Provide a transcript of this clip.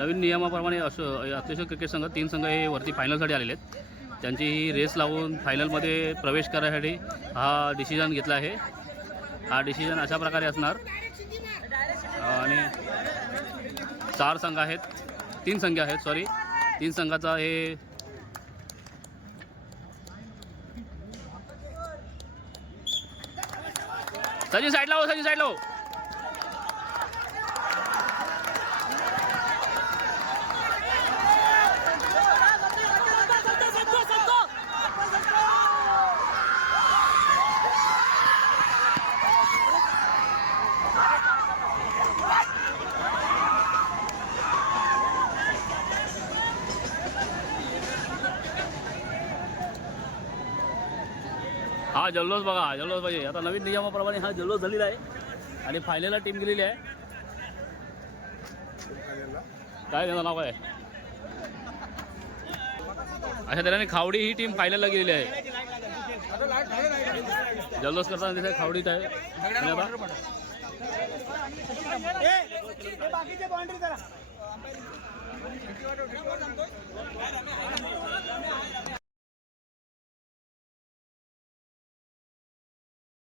नवीन नियमाप्रमाणे अतिशय क्रिकेट संघ 3 संघ हे वरती फायनलसाठी आलेले आहेत. त्यांची ही रेस लावून फायनलमध्ये प्रवेश करण्यासाठी हा डिसिजन घेतला आहे. हा डिसिजन अशा प्रकारे असणार आणि 4 संघ आहेत, 3 संघ आहेत, सॉरी 3 संघाचा हे सचिन साईडला हो, सचिन साईडला हो. हा जल्लोष बघा, जल्लोष पाहिजे. आता नवीन नियमाप्रमाणे हा जल्लोष झालेला आहे आणि फायनलला टीम गेलेली आहे. काय त्याचं नाव आहे? अशा तऱ्हेने खावडी ही टीम फायनलला गेलेली आहे. जल्लोष करताना तिथे खावडीत आहे.